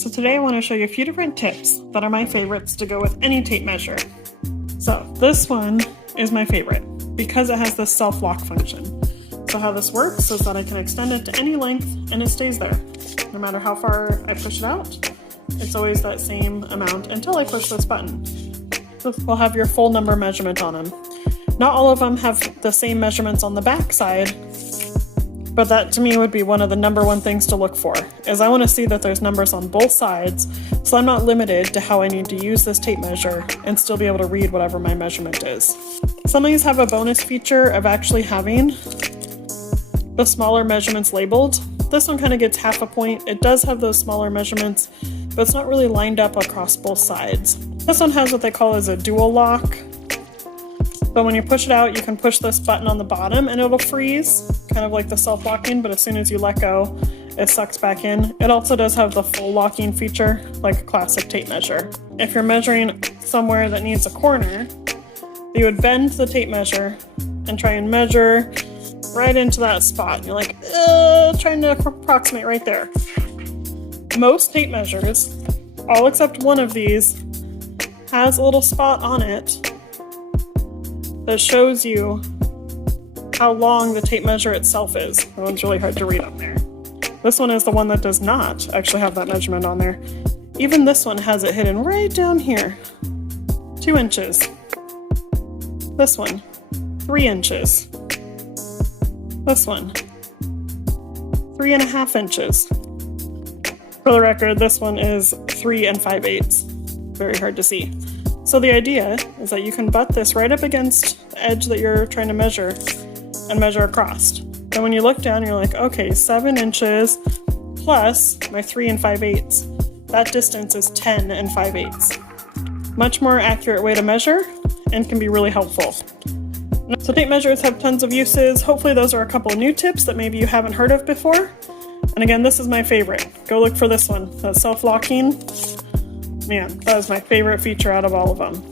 So today I want to show you a few different tips that are my favorites to go with any tape measure. So this one is my favorite because it has this self-lock function. So how this works is that I can extend it to any length and it stays there. No matter how far I push it out, it's always that same amount until I push this button. So we'll have your full number measurement on them. Not all of them have the same measurements on the back side, but that to me would be one of the number one things to look for, is I want to see that there's numbers on both sides, so I'm not limited to how I need to use this tape measure and still be able to read whatever my measurement is. Some of these have a bonus feature of actually having the smaller measurements labeled. This one kind of gets half a point. It does have those smaller measurements, but it's not really lined up across both sides. This one has what they call as a dual lock. But when you push it out, you can push this button on the bottom and it'll freeze, kind of like the self-locking, but as soon as you let go, it sucks back in. It also does have the full locking feature, like a classic tape measure. If you're measuring somewhere that needs a corner, you would bend the tape measure and try and measure right into that spot. And you're like, trying to approximate right there. Most tape measures, all except one of these, has a little spot on it that shows you how long the tape measure itself is. That one's really hard to read on there. This one is the one that does not actually have that measurement on there. Even this one has it hidden right down here. 2 inches. This one, 3 inches. This one, 3.5 inches. For the record, this one is 3 5/8. Very hard to see. So the idea is that you can butt this right up against the edge that you're trying to measure and measure across. And when you look down, you're like, okay, 7 inches plus my 3 5/8. That distance is 10 5/8. Much more accurate way to measure and can be really helpful. So tape measures have tons of uses. Hopefully those are a couple new tips that maybe you haven't heard of before. And again, this is my favorite. Go look for this one. That self-locking. Man, that is my favorite feature out of all of them.